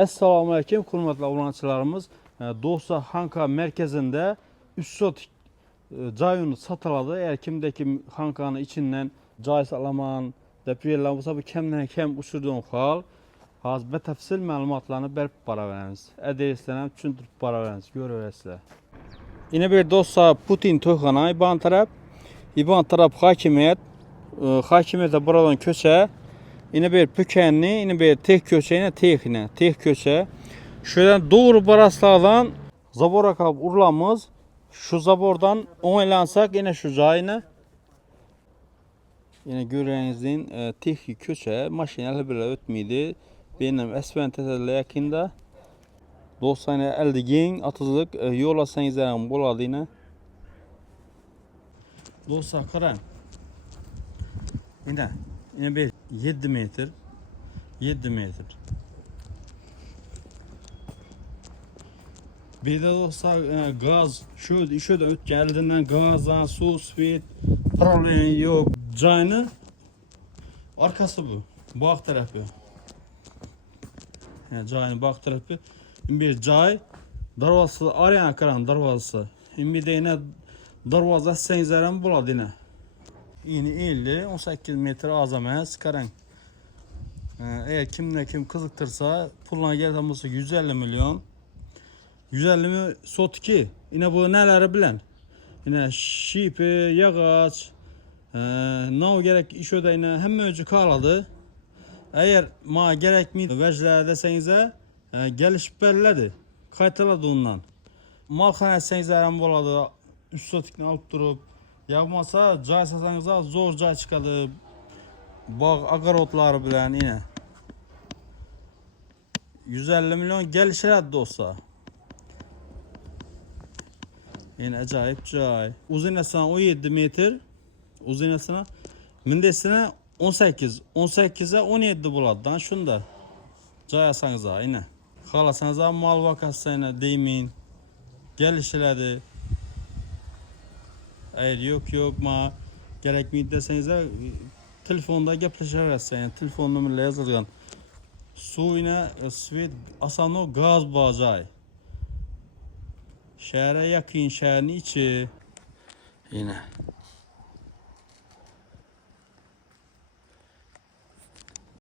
Esselamu Aleyküm hürmetli obunaçılarımız. Dosta Hanka merkezinde 3 sotik cayını satıladı. Eğer kimdeki Hanka'nın içinden cay salaman, depriyeler olsa bu kemden kem uçurduğun hal. Haz betefsil malumatlarını berip para veriniz. Adreslerine çündürüp para veriniz. Görüyorsunuz. Yine bir dosta Putin Toyxana İban taraf hakimiyet. Hakimiyete buradan köşe. Yine bir pükenli, yine bir tek köşeğine tek köşe. Şöyle doğru baraslardan zabora kap urlamız. Şu zabordan onaylansak yine şu cayını. Yine görüyorsunuz tek köşe. Maşinalı bile ötmeydi. Benim esventetle yakında. Dostane elde gen atızlık yola senizlerim boladı yine. Dostlar karan. Yine bir 7 metre. 7 metre. Bir de dostlar gaz şöyle ötkeldiğinden gazdan su svet problem yok. Cayını arkası bu. Bak tarafı. Yani cayını bak tarafı. Bir cay darvazası arayan karan darvazası. Bir de yine darvaza senzeren buladı yine. Yine 50-18 metre azamaya karan. Eğer kim kızıktırsa puluna gelden 150 milyon. 150 mi sotki. Yine bu neleri bilen. Yine şipi, yağaç, nav gerek iş öde yine hem önce kaladı. Eğer ma gerek mi vecler desenize gelişip belirledi. Kayıtladı ondan. Malkana desenize hem boladı. Üst sotikini alıp durup yapmasa cay sasanıza zor cay çıkadı. Bağ agarotları bilen yine. 150 milyon gelişirdi olsa. Yani acayip cay. Uzunasına 17 metre. Uzunasına. Mindesine 18. 18'e 17 buladıdan şunda. Cay asanıza yine. Xalasanıza mal vakasına deyin. Gelişirdi. Eğer yok ma gerekmeydi desenize telefonda gepleşirəsən. Yani telefon numarayla yazılgan. Su yine svet asano gaz bacay. Şehre yakın şehrin içi. Yine.